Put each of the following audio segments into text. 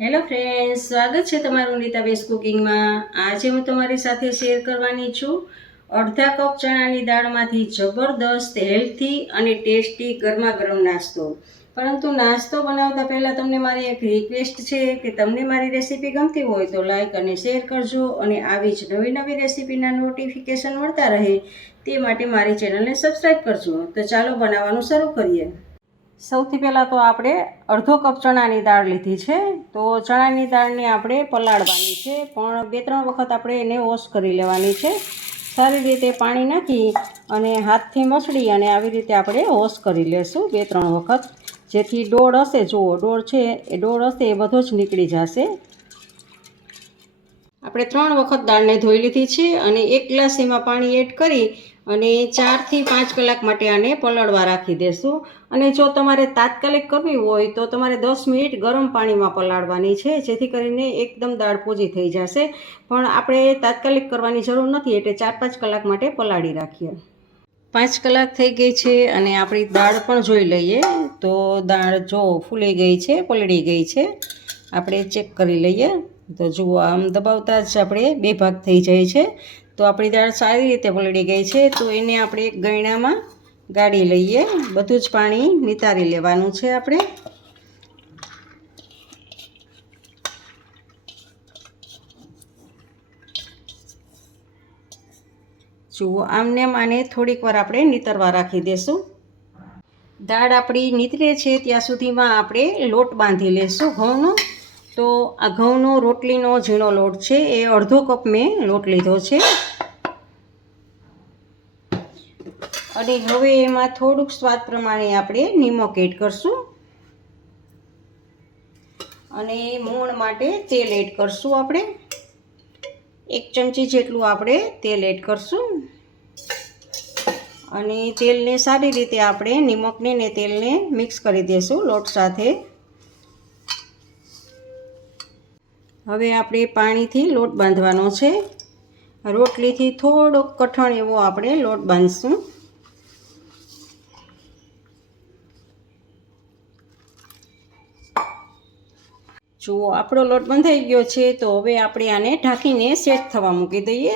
Hello friends સ્વાગત છે તમારું નીતાબેસ કુકિંગમાં. આજે હું તમારી સાથે શેર કરવાની છું અડધા કપ ચણાની દાળમાંથી જબરદસ્ત હેલ્થી અને ટેસ્ટી ગરમા ગરમ નાસ્તો. પરંતુ નાસ્તો બનાવતા પહેલાં તમને મારી એક રિક્વેસ્ટ છે કે તમને મારી રેસીપી ગમતી હોય તો લાઇક અને શેર કરજો અને આવી જ નવી નવી રેસીપીના નોટિફિકેશન મળતા રહે તે માટે મારી ચેનલને સબસ્ક્રાઈબ કરજો. તો ચાલો બનાવવાનું શરૂ કરીએ. સૌથી પહેલાં તો આપણે અડધો કપ ચણાની દાળ લીધી છે. તો ચણાની દાળને આપણે પલાળવાની છે. પણ બે ત્રણ વખત આપણે એને વોશ કરી લેવાની છે. સારી રીતે પાણી નાખી અને હાથથી મસળી અને આવી રીતે આપણે વોશ કરી લેશું બે ત્રણ વખત. જેથી ડોળ હશે, જુઓ, ડોળ છે, એ ડોળ હશે, એ બધો જ નીકળી જશે. આપણે ત્રણ વખત દાળને ધોઈ લીધી છે અને એક ગ્લાસ એમાં પાણી એડ કરી અને ચારથી પાંચ કલાક માટે આને પલળવા રાખી દેશું. અને જો તમારે તાત્કાલિક કરવી હોય તો તમારે દસ મિનિટ ગરમ પાણીમાં પલાળવાની છે, જેથી કરીને એકદમ દાળ પૂજી થઈ જશે. પણ આપણે તાત્કાલિક કરવાની જરૂર નથી, એટલે ચાર પાંચ કલાક માટે પલાળી રાખીએ. પાંચ કલાક થઈ ગઈ છે અને આપણી દાળ પણ જોઈ લઈએ. તો દાળ જો ફૂલી ગઈ છે, પલળી ગઈ છે. આપણે ચેક કરી લઈએ. તો જુઓ, આમ દબાવતા જ આપણે બે ભાગ થઈ જાય છે. તો આપણી દાળ સારી રીતે પલળી ગઈ છે, તો એને આપણે એક ગયણામાં ગાળી લઈએ. બધું જ પાણી નિતારી લેવાનું છે આપણે. જુઓ, આમને આને થોડીક વાર આપણે નીતરવા રાખી દેશું. દાળ આપણી નીતરે છે, ત્યાં સુધીમાં આપણે લોટ બાંધી લેશું ઘઉંનો. તો આ ઘઉંનો રોટલીનો ઝીણો લોટ છે, એ અડધો કપ મેં લોટ લીધો છે. અને હવે એમાં થોડુંક સ્વાદ પ્રમાણે આપણે નિમક એડ કરશું. અને મોણ માટે તેલ એડ કરશું આપણે. એક ચમચી જેટલું આપણે તેલ એડ કરશું. અને તેલને સારી રીતે આપણે નિમકને ને તેલને મિક્સ કરી દઈશું લોટ સાથે. હવે આપણે પાણીથી લોટ બાંધવાનો છે. રોટલીથી થોડોક કઠણ એવો આપણે લોટ બાંધશું. જુઓ, આપણો લોટ બંધાઈ ગયો છે, તો હવે આપણે આને ઢાંકીને સેટ થવા મૂકી દઈએ.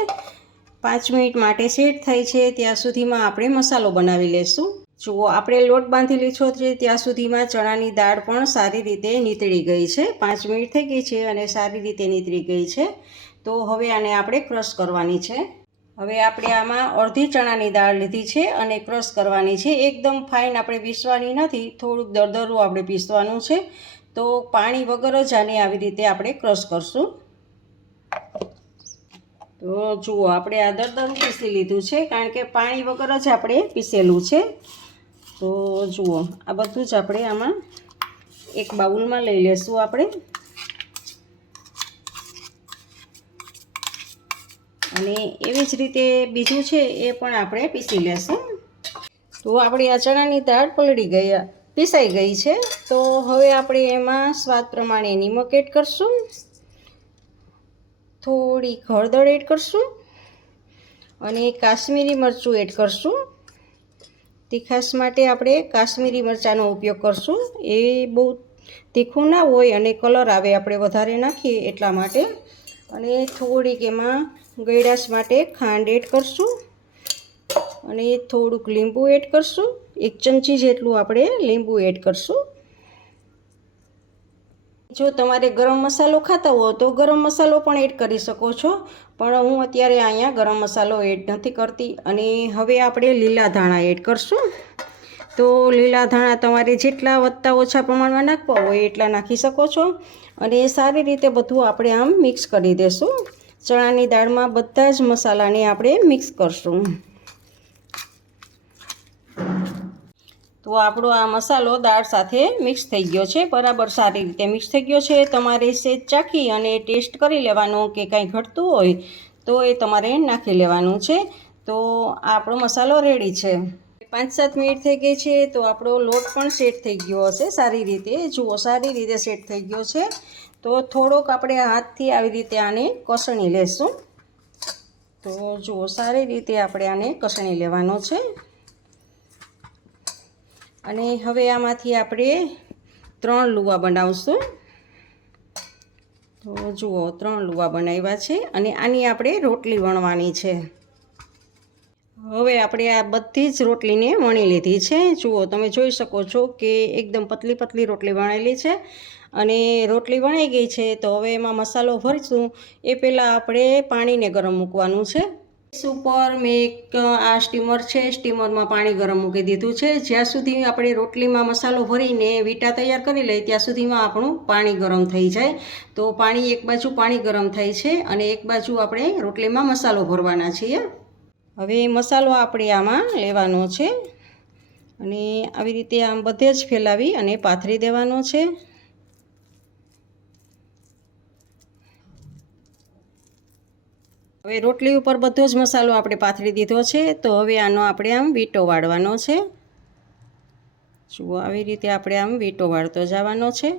પાંચ મિનિટ માટે સેટ થાય છે, ત્યાં સુધીમાં આપણે મસાલો બનાવી લેશું. જુઓ, આપણે લોટ બાંધી લીધો છે, ત્યાં સુધીમાં ચણાની દાળ પણ સારી રીતે નીતળી ગઈ છે. પાંચ મિનિટ થઈ ગઈ છે અને સારી રીતે નીતળી ગઈ છે. તો હવે આને આપણે ક્રશ કરવાની છે. હવે આપણે આમાં અડધી ચણાની દાળ લીધી છે અને ક્રશ કરવાની છે. એકદમ ફાઇન, આપણે પીસવાની નથી, થોડુંક દરદરું આપણે પીસવાનું છે. તો પાણી વગર જ આને આવી રીતે આપણે ક્રશ કરશું. તો જુઓ, આપણે આ દરદરું પીસી લીધું છે, કારણ કે પાણી વગર જ આપણે પીસેલું છે. તો જુઓ, આ બધું જ આપણે આમાં એક બાઉલમાં લઈ લેશું આપણે. અને એવી જ રીતે બીજું છે એ પણ આપણે પીસી લેશું. તો આપણી આ ચણાની દાળ પલળી ગઈ પીસાઈ ગઈ છે. તો હવે આપણે એમાં સ્વાદ પ્રમાણે નિમક એડ કરશું. થોડી હળદર એડ કરશું. અને કાશ્મીરી મરચું એડ કરશું. તીખાશ માટે આપણે કાશ્મીરી મરચાંનો ઉપયોગ કરશું. એ બહુ તીખું ના હોય અને કલર આવે આપણે વધારે નાખીએ એટલા માટે. અને થોડીક એમાં ગળાશ માટે ખાંડ એડ કરશું. અને થોડુંક લીંબુ એડ કરશું. એક ચમચી જેટલું આપણે લીંબુ એડ કરશું. જો તમારે ગરમ મસાલો ખાતા હો તો ગરમ મસાલો પણ એડ કરી શકો છો, પણ હું અત્યારે અહીંયા ગરમ મસાલો એડ નથી કરતી અને હવે આપણે લીલા ધાણા એડ કરશું. તો લીલા ધાણા તમારે જેટલા વધતા ઓછા પ્રમાણમાં નાખવા હોય એટલા નાખી શકો છો અને સારી રીતે બધું આપણે આમ મિક્સ કરી દઈશું ચણાની દાળમાં બધા જ મસાલાને આપણે મિક્સ કરશું. તો આપણો આ મસાલો દાળ સાથે મિક્સ થઈ ગયો છે. બરાબર સારી રીતે મિક્સ થઈ ગયો છે. તમારે સેજ ચાખી અને ટેસ્ટ કરી લેવાનું કે કાંઈ ઘટતું હોય તો એ તમારે નાખી લેવાનું છે. તો આપણો મસાલો રેડી છે. પાંચ સાત મિનિટ થઈ ગઈ છે તો આપણો લોટ પણ સેટ થઈ ગયો હશે સારી રીતે. જુઓ સારી રીતે સેટ થઈ ગયો છે. તો થોડોક આપણે હાથથી આવી રીતે આને કસણી લેશું. તો જુઓ સારી રીતે આપણે આને કસણી લેવાનો છે. અને હવે આમાંથી આપણે ત્રણ લુવા બનાવશું. તો જુઓ, ત્રણ લુવા બનાવ્યા છે અને આની આપણે રોટલી વણવાની છે. હવે આપણે આ બધી જ રોટલીને વણી લીધી છે. જુઓ, તમે જોઈ શકો છો કે એકદમ પતલી પતલી રોટલી વણેલી છે અને રોટલી વણાઈ ગઈ છે. તો હવે એમાં મસાલો ભરીશું. એ પહેલાં આપણે પાણીને ગરમ મૂકવાનું છે. ઉપર મેં એક આ સ્ટીમર છે, સ્ટીમરમાં પાણી ગરમ મૂકી દીધું છે. જ્યાં સુધી આપણે રોટલીમાં મસાલો ભરીને વીટા તૈયાર કરી લઈએ, ત્યાં સુધીમાં આપણું પાણી ગરમ થઈ જાય. તો પાણી એક બાજુ પાણી ગરમ થાય છે અને એક બાજુ આપણે રોટલીમાં મસાલો ભરવાના છીએ. હવે મસાલો આપણે આમાં લેવાનો છે અને આવી રીતે આમ બધે જ ફેલાવી અને પાથરી દેવાનો છે. હવે રોટલી ઉપર બધો જ મસાલો આપણે પાથરી દીધો છે, તો હવે આનો આપણે આમ વીંટો વાળવાનો છે. જુઓ આવી રીતે આપણે આમ વીંટો વાળતો જવાનો છે.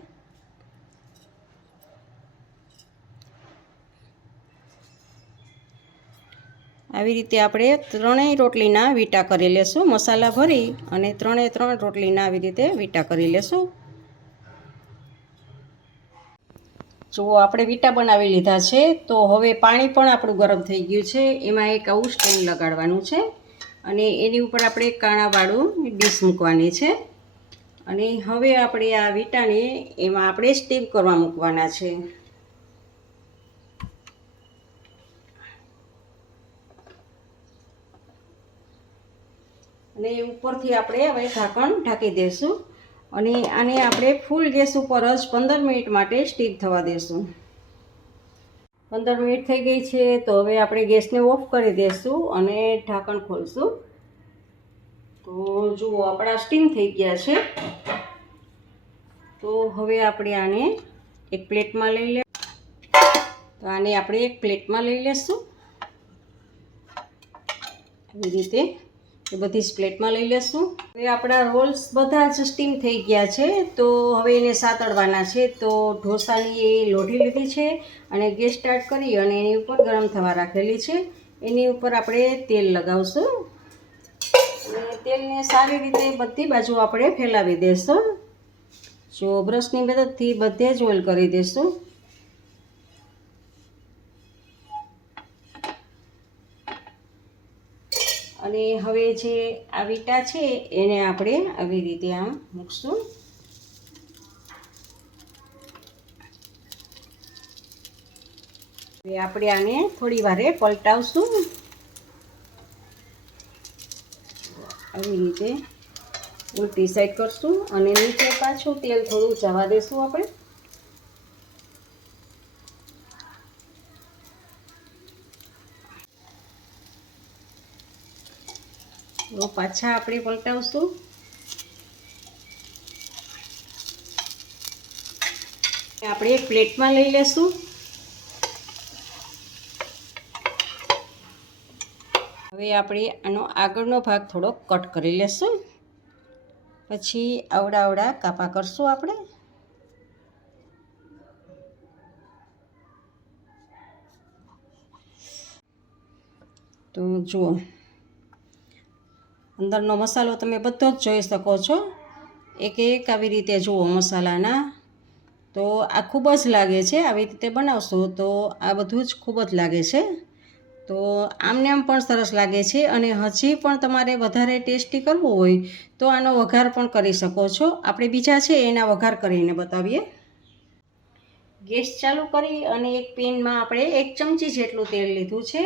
આવી રીતે આપણે ત્રણેય રોટલીના વીટા કરી લેશું, મસાલા ભરી અને ત્રણે ત્રણ રોટલીના આવી રીતે વીટા કરી લેશું. જુઓ આપણે વીટા બનાવી લીધા છે, તો હવે પાણી પણ આપણું ગરમ થઈ ગયું છે. એમાં એક આવું સ્ટેન્ડ લગાડવાનું છે. અને એની ઉપર આપણે કાણાવાળું ડીશ મૂકવાની છે. અને હવે આપણે આ વીટાને એમાં આપણે સ્ટીમ કરવા મૂકવાના છે. અને ઉપરથી આપણે હવે ઢાંકણ ઢાંકી દઈશું. અને આને આપણે ફૂલ ગેસ ઉપર જ પંદર મિનિટ માટે સ્ટીમ થવા દઈશું પંદર મિનિટ થઈ ગઈ છે, તો હવે આપણે ગેસને ઓફ કરી દઈશું અને ઢાંકણ ખોલશું. તો જુઓ, આપણા સ્ટીમ થઈ ગયા છે. તો હવે આપણે આને એક પ્લેટમાં લઈ લે તો આને આપણે એક પ્લેટમાં લઈ લેશું. આવી રીતે એ બધી જ પ્લેટમાં લઈ લેશું. હવે આપણા રોલ્સ બધા જ સ્ટીમ થઈ ગયા છે, તો હવે એને સાતળવાના છે, તો ઢોસાની એ લોઢી લીધી છે અને ગેસ સ્ટાર્ટ કરી અને એની ઉપર ગરમ થવા રાખેલી છે. એની ઉપર આપણે તેલ લગાવશું. અને તેલને સારી રીતે બધી બાજુ આપણે ફેલાવી દઈશું જો બ્રશની મદદથી બધે જ ઓઇલ કરી દઈશું અને હવે જે આ વીટા છે, એને આપણે આવી રીતે આમ મૂકશું. હવે આપણે આને થોડી વારે પલટાવશું. આવી રીતે ઉલટી સાઈડ કરશું અને નીચે પાછું તેલ થોડું જવા દેશું આપણે. તો પાછા આપણે પલટાવશું. આપણે એક પ્લેટમાં લઈ લેશું. હવે આપણે આનો આગળનો ભાગ થોડો કટ કરી લેશું. પછી આવડા આવડા કાપા કરશું આપણે. તો જુઓ. અંદરનો મસાલો તમે બધો જ જોઈ શકો છો. એક એક આવી રીતે જુઓ મસાલાના. તો આ ખૂબ જ લાગે છે, આવી રીતે બનાવશો તો આ બધું જ ખૂબ જ લાગે છે. તો આમને આમ પણ સરસ લાગે છે અને હજી પણ તમારે વધારે ટેસ્ટી કરવું હોય તો આનો વઘાર પણ કરી શકો છો. આપણે બીજા છે એના વઘાર કરીને બતાવીએ. ગેસ ચાલુ કરી અને એક પેનમાં આપણે એક ચમચી જેટલું તેલ લીધું છે.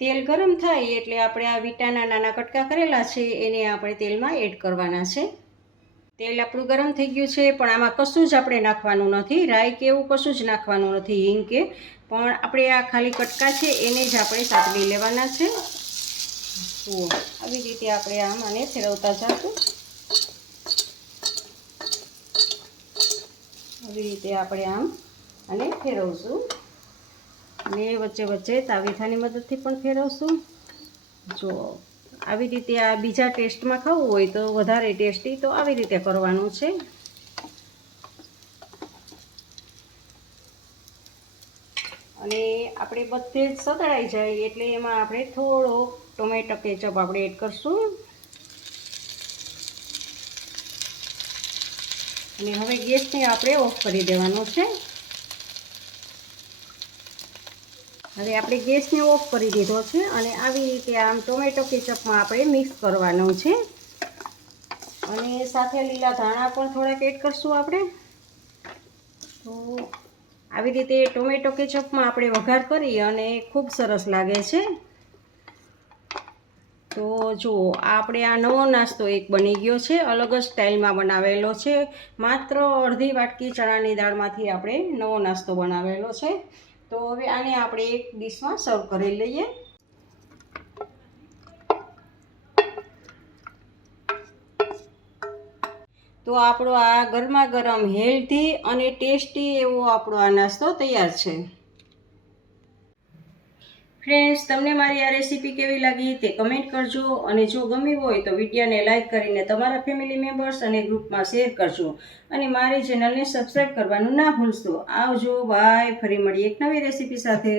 તેલ ગરમ થાય એટલે આપણે આ વિટાના નાના કટકા કરેલા છે, એને આપણે તેલમાં એડ કરવાના છે. તેલ આપણું ગરમ થઈ ગયું છે, પણ આમાં કશું જ આપણે નાખવાનું નથી. રાઈ કે એવું કશું જ નાખવાનું નથી, હિંગ કે. પણ આપણે આ ખાલી કટકા છે, એને જ આપણે સાતવી લેવાના છે. જુઓ, આવી રીતે આપણે આમ આને ફેરવતા જશું. આવી રીતે આપણે આમ અને ફેરવશું. અને વચ્ચે વચ્ચે તાવીથાની મદદથી પણ ફેરવશું. જો આવી રીતે આ બીજા ટેસ્ટમાં ખાવું હોય તો વધારે ટેસ્ટી તો આવી રીતે કરવાનું છે. અને આપણે બધે જ સતળાઈ જાય એટલે એમાં આપણે થોડો ટોમેટો કેચઅપ આપણે એડ કરશું. અને હવે ગેસને આપણે ઓફ કરી દેવાનો છે. હવે આપણે ગેસને ઓફ કરી દીધો છે અને આવી રીતે આમ ટોમેટો કેચઅપમાં આપણે મિક્સ કરવાનું છે. અને સાથે લીલા ધાણા પણ થોડાક એડ કરશું આપણે. તો આવી રીતે ટોમેટો કેચઅપમાં આપણે વઘાર કરી અને ખૂબ સરસ લાગે છે. તો જુઓ આપણે આ નવો નાસ્તો એક બની ગયો છે, અલગ જ સ્ટાઇલમાં બનાવેલો છે. માત્ર અડધી વાટકી ચણાની દાળમાંથી આપણે નવો નાસ્તો બનાવેલો છે. તો હવે આને આપણે એક ડીશમાં સર્વ કરી લઈએ. તો આપણો આ ગરમા ગરમ હેલ્ધી અને ટેસ્ટી એવો આપણો આ નાસ્તો તૈયાર છે. ફ્રેન્ડ્સ તમને મારી આ રેસીપી કેવી લાગી તે કમેન્ટ કરજો અને જો ગમી હોય તો વિડીયોને લાઇક કરીને તમારા ફેમિલી મેમ્બર્સ અને ગ્રુપમાં શેર કરજો. અને મારી ચેનલને સબસ્ક્રાઈબ કરવાનું ના ભૂલશો. આવજો બાય ફરી મળીએ એક નવી રેસીપી સાથે.